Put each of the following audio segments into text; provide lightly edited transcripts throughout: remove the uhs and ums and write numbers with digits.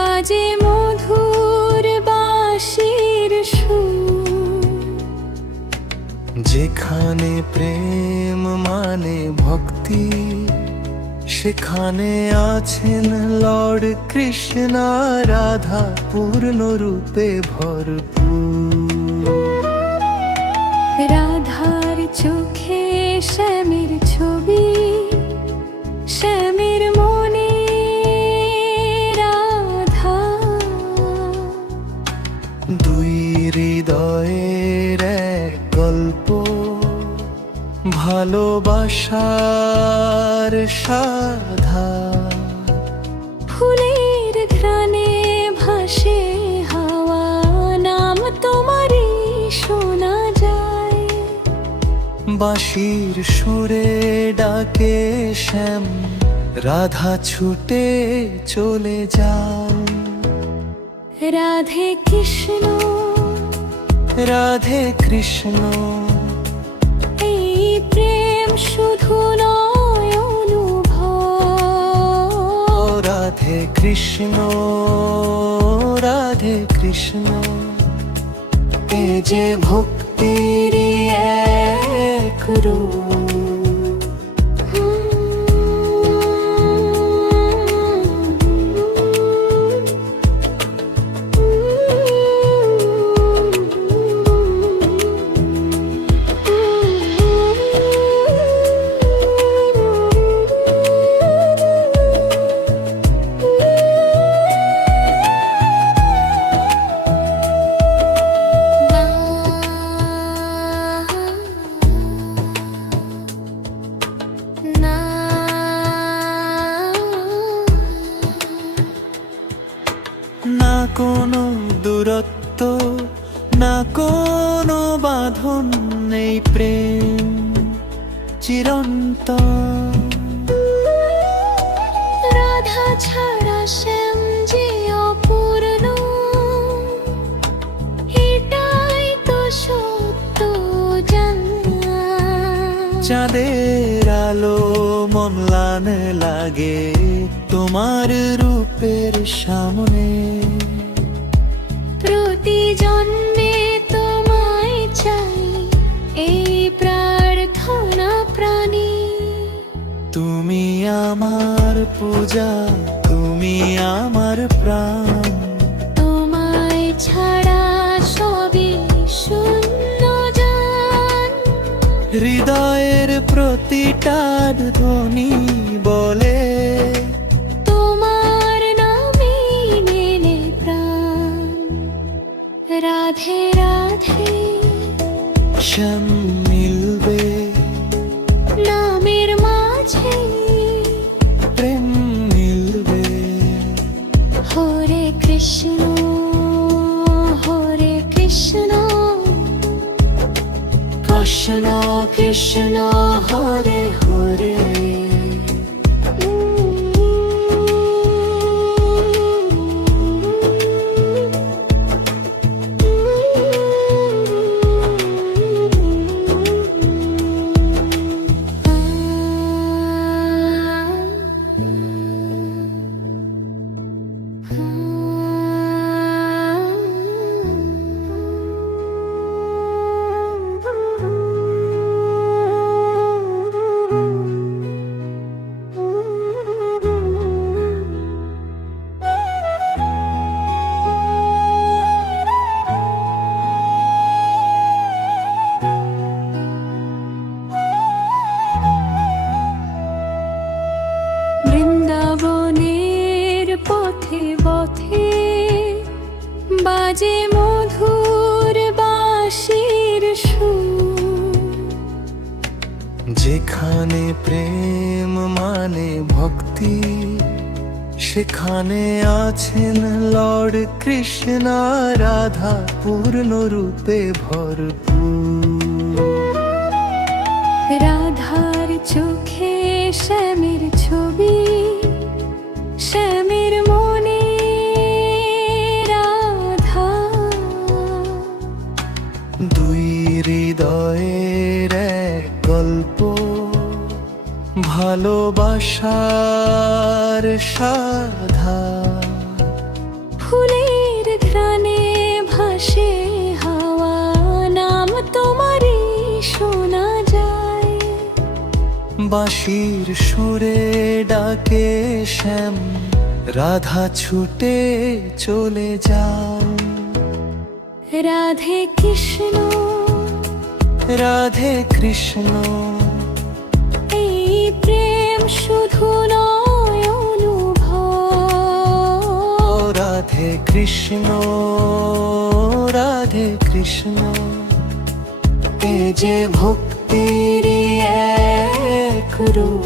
বাজে মধুর বাঁশির সুর। যেখানে প্রেম মানে ভক্তি, সেখানে আছেন লর্ড কৃষ্ণ রাধা পূর্ণরূপে ভরপুর। রাধার চোখে শ্যামের ছবি, শ্যামের মনে রাধা। দুই হৃদয়ের এক গল্প, ভালোবাসার সাধা। ফুলের ঘ্রাণে ভাসে হাওয়া, নাম তোমারই শোনা যায়। বাঁশির সুরে ডাকে শ্যাম, রাধা ছুটে চলে যায়। রাধে কৃষ্ণ, রাধে কৃষ্ণ, এই প্রেম শুধু নয় অনুভব। রাধে কৃষ্ণ, রাধে কৃষ্ণ, এ যে ভক্তির এক রূপ। না কোনো দূরত্ব, না কোনো বাঁধন, নেই প্রেম চিরন্তন। রাধা ছাড়া শ্যাম যে অপূর্ণ, এটাই তো সত্য জানা। চাঁদের আলো মন লানে লাগে তোমার রূপের সামনে। প্রতি জন্মে তোমায় চাই, এই প্রার্থনা প্রাণী। তুমি আমার পূজা, তুমি আমার প্রাণ। তোমায় ছাড়া সবই শূন্য জান। হৃদয়ের প্রতিটা ধ্বনি বলে তোমার নামে মেলে প্রাণ। রাধে রাধে শ্যাম মিলবে, নামের মাঝে প্রেম মিলবে। হরে কৃষ্ণ, হরে কৃষ্ণ, কৃষ্ণ কৃষ্ণ হরে হরে। বৃন্দাবনের পথে পথে বাজে মধুর বাঁশির সুর। যেখানে প্রেম মানে ভক্তি, সেখানে আছেন লর্ড কৃষ্ণ রাধা পূর্ণরূপে ভরপুর। রাধার চোখে শ্যামের ছবি, শ্যামের মনে রাধা। দুই হৃদয়ের এক গল্প, ভালোবাসার সাধা। বাঁশির সুরে ডাকে শ্যাম, রাধা ছুটে চলে যাও। রাধে কৃষ্ণ, রাধে কৃষ্ণ, এই প্রেম শুধু নয় অনুভব। রাধে কৃষ্ণ, রাধে কৃষ্ণ, এ যে ভক্তির এক রূপ।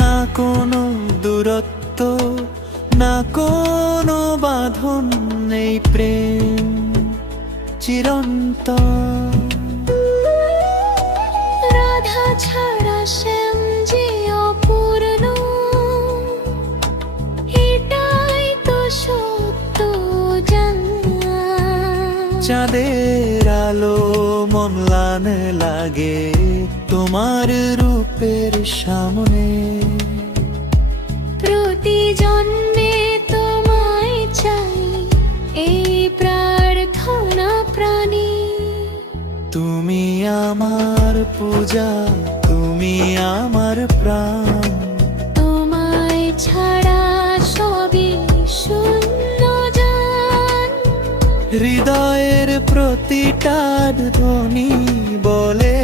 না কোনো দূরত্ব, না কোনো বাঁধন, নেই প্রেম চিরন্তন। রাধা ছাড়া শ্যাম যে অপূর্ণ, এটাই তো সত্য জানা। চাঁদের আলো মন লাগে তোমার রূপের সামনে। প্রতি জন্মে তোমায় চাই, এই প্রার্থনা প্রাণী। তুমি আমার পূজা, তুমি আমার প্রাণ। তোমায় ছাড়া সবই শূন্য জান। হৃদয়ের প্রতিটা ধ্বনি বলে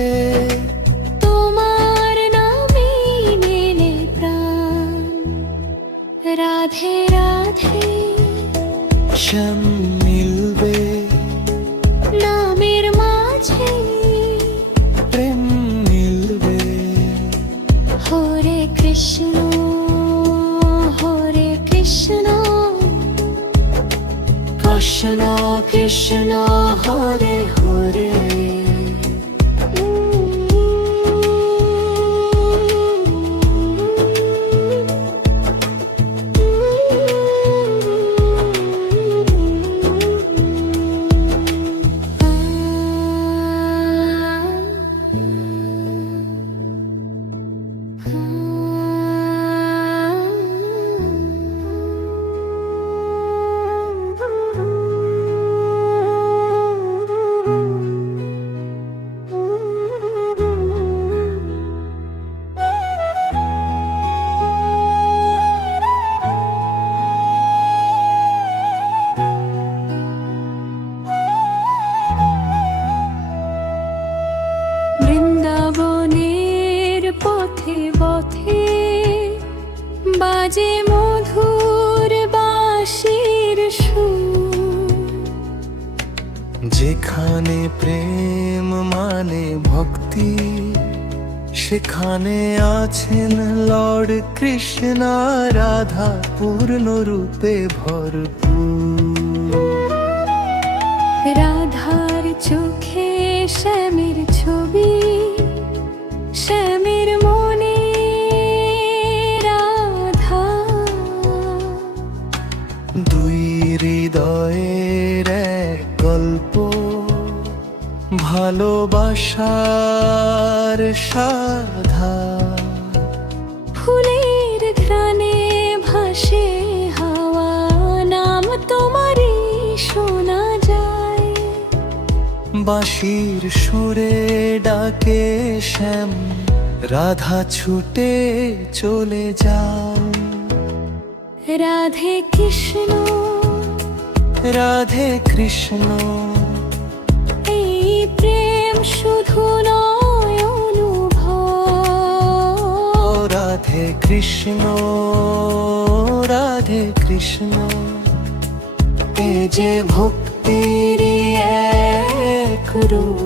তোমার নামই মেলে প্রাণ। রাধে রাধে শ্যাম মিলবে, নামের মাঝে প্রেম মিলবে। হরে কৃষ্ণ, হরে কৃষ্ণ, কৃষ্ণ কৃষ্ণ হরে হরে। বৃন্দাবনের পথে পথে বাজে মধুর বাঁশির সুর। যেখানে প্রেম মানে ভক্তি, সেখানে আছেন লর্ড কৃষ্ণ, রাধা পূর্ণ রূপে ভরপুর। রাধার চোখে শ্যামের ছবি, শ্যামের মনে রাধা। দুই হৃদয়ের এক গল্প, ভালোবাসার সাধা। ফুলের ঘ্রাণে ভাসে হাওয়া, নাম তোমারই শোনা যায়। বাঁশির সুরে ডাকে শ্যাম, রাধা ছুটে চলে যাও। রাধে কৃষ্ণ, রাধে কৃষ্ণ, এই প্রেম শুধু নয় অনুভব। রাধে কৃষ্ণ, রাধে কৃষ্ণ, এ যে ভক্তির এক রূপ।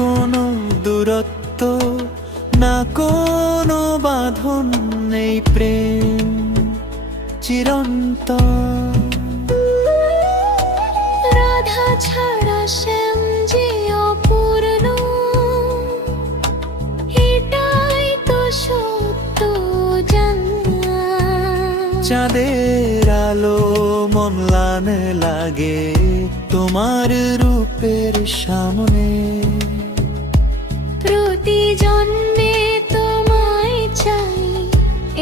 কোনো দূরত্ব, না কোনো বাঁধন, নেই প্রেম চিরন্তন। রাধা ছাড়া শ্যাম যে অপূর্ণ, এটাই তো সত্য জানা। চাঁদের আলো মনলান লাগে তোমার রূপের সামনে। প্রতি জন্মে তোমায় চাই,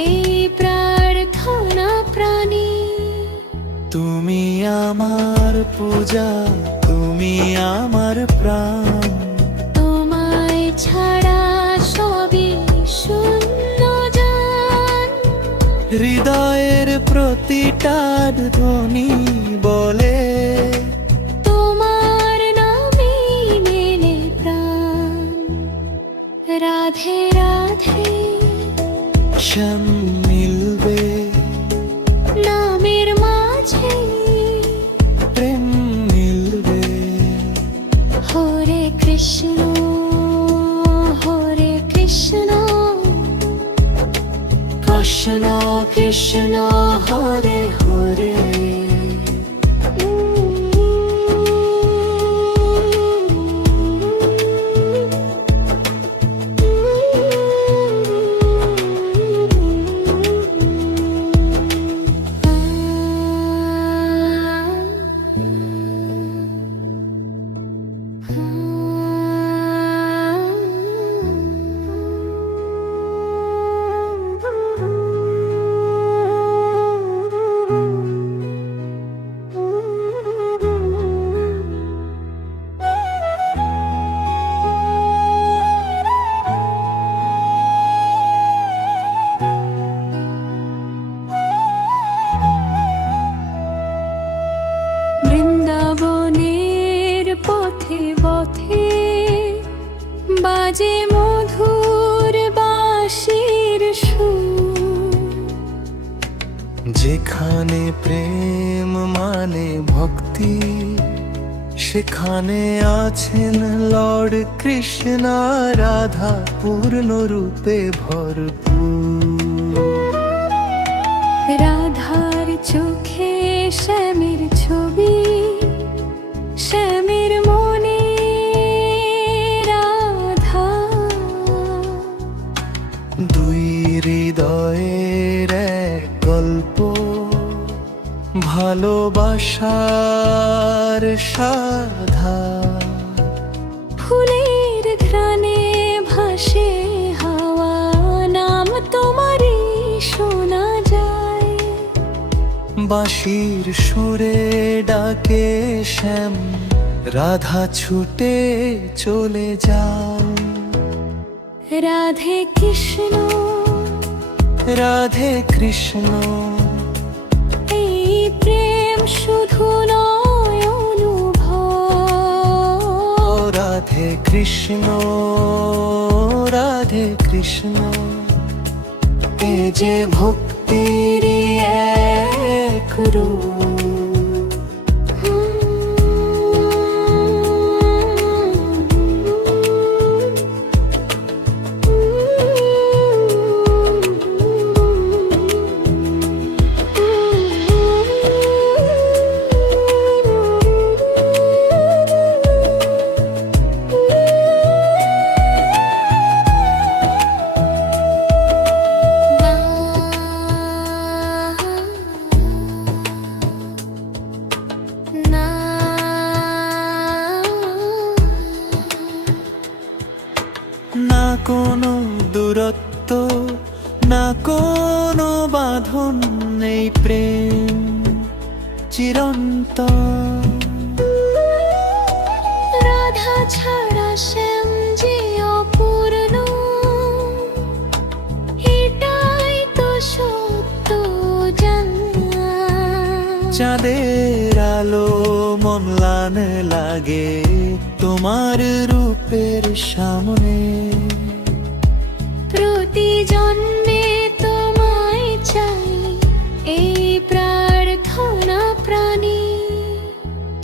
এই প্রার্থনা প্রাণী। তুমি আমার পূজা, তুমি আমার প্রাণ। তোমায় ছাড়া সবই শূন্য জান। হৃদয়ের প্রতিটা ধ্বনি বলে তোমার নামেই মেলে প্রাণ। রাধে রাধে শ্যাম মিলবে নামের মাঝে, প্রেম মিলবে। হরে কৃষ্ণ হরে কৃষ্ণ, কৃষ্ণ কৃষ্ণ হরে হরে। বৃন্দাবনের পথে পথে বাজে মধুর বাঁশির সুর। যেখানে প্রেম মানে ভক্তি, সেখানে আছেন লর্ড কৃষ্ণ রাধা পূর্ণ রূপে ভরপুর। রাধার চোখে শ্যামের ছবি, শ্যামের মনে রাধা। দুই হৃদয়ের এক গল্প, ভালোবাসার সাধা। ফুলের ঘ্রাণে ভাসে হাওয়া, নাম তোমারই শোনা যায়। বাঁশির সুরে ডাকে শ্যাম, রাধা ছুটে চলে যাও। রাধে কৃষ্ণ রাধে কৃষ্ণ, এই প্রেম শুধু নয় অনুভব। রাধে কৃষ্ণ রাধে কৃষ্ণ, এ যে ভক্তির এক রূপ। না কোনো দূরত্ব, না কোনো বাঁধন, নেই প্রেম চিরন্তন। রাধা ছাড়া শ্যাম যে অপূর্ণ, এটাই তো সত্য জানা। চাঁদের আলো মনলান লাগে তোমার রূপের সামনে। প্রতি জন্মে তোমায় চাই, এই প্রার্থনা প্রাণী।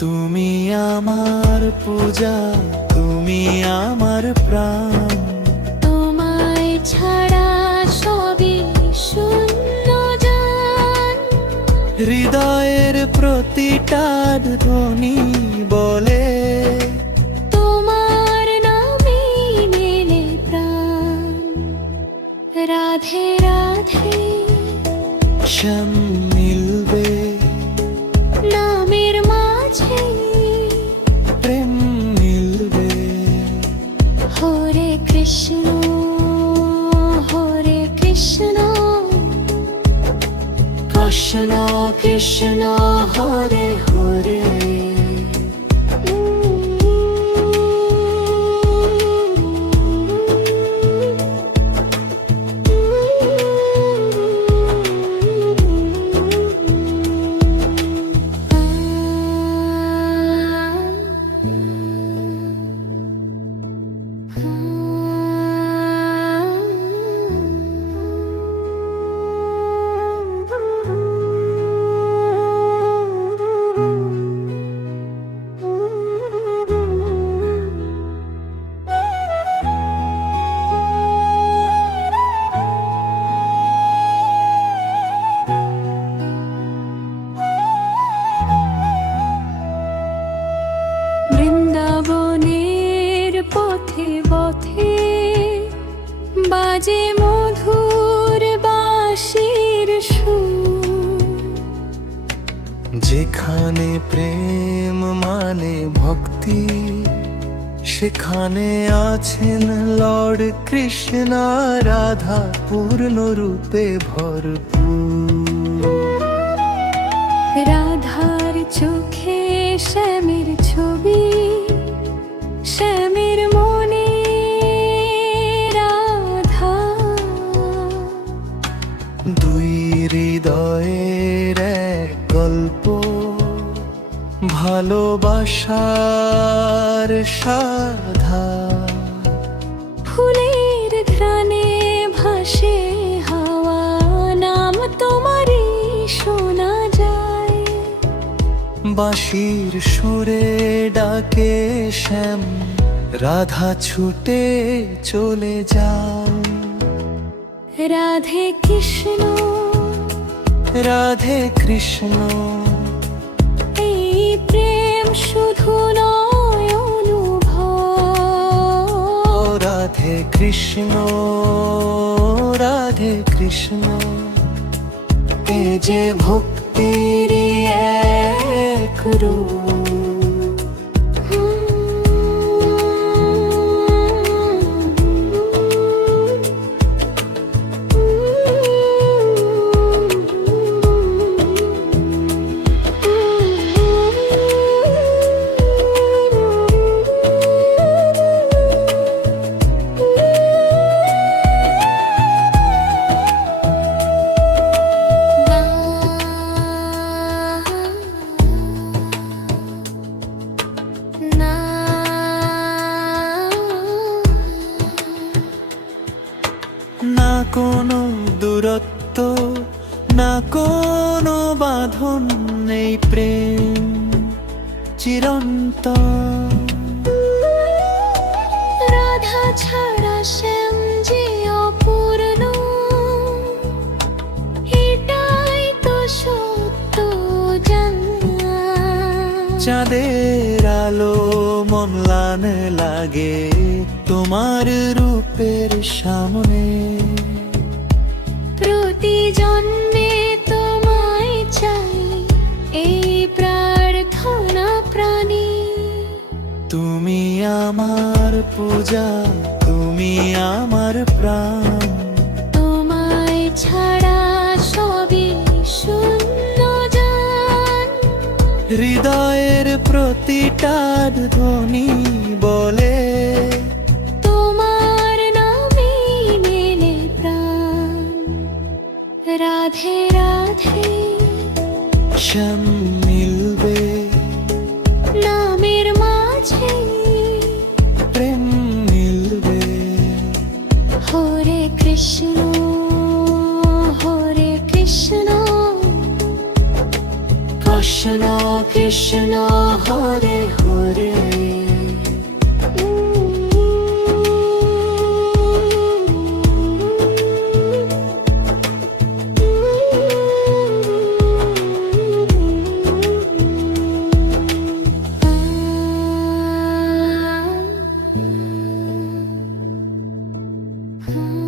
তুমি আমার পূজা, তুমি তুমি আমার প্রাণ, তোমায় ছাড়া সবই শূন্য জান। হৃদয়ের প্রতিটা ধ্বনি বলে তোমার নামেই মেলে প্রাণ। রাধে রাধে শ্যাম মিলবে, নামের মাঝে প্রেম মিলবে। হরে কৃষ্ণ হরে কৃষ্ণ, কৃষ্ণ কৃষ্ণ হরে হরে। বৃন্দাবনের পথে পথে বাজে মধুর বাঁশির সুর। যেখানে প্রেম মানে ভক্তি, সেখানে আছেন লর্ড কৃষ্ণ রাধা পূর্ণ রূপে ভরপুর। রাধার চোখে শ্যামের ছবি, শ্যামের মনে রাধা। দুই হৃদয়ের এক গল্প, ভালোবাসার সাধা। ফুলের ঘ্রাণে ভাসে হাওয়া, নাম তোমারই শোনা যায়। বাঁশির সুরে ডাকে শ্যাম, রাধা ছুটে চলে যাও। রাধে কৃষ্ণ রাধে কৃষ্ণ, এই প্রেম শুধু নয় অনুভব। রাধে কৃষ্ণ রাধে কৃষ্ণ, এ যে ভক্তির এক রূপ। না কোনো দূরত্ব, না কোনো বাঁধন, নেই প্রেম চিরন্তন। রাধা ছাড়া শ্যাম যে অপূর্ণ, এটাই তো সত্য জান। চাঁদের আলো মম্লান লাগে তোমার রূপের সামনে। প্রতি জন্মে তোমায় চাই, এই প্রার্থনা প্রাণী। তুমি আমার পূজা, তুমি আমার প্রাণ, তোমায় ছাড়া সবই শূন্য জান। হৃদয়ের প্রতিটা ধ্বনি বলে তোমার নামেই মেলে প্রাণ। রাধে রাধে শ্যাম মিলবে, নামের মাঝে প্রেম মিলবে। হরে কৃষ্ণ হরে কৃষ্ণ, কৃষ্ণ কৃষ্ণ হরে হরে। हाँ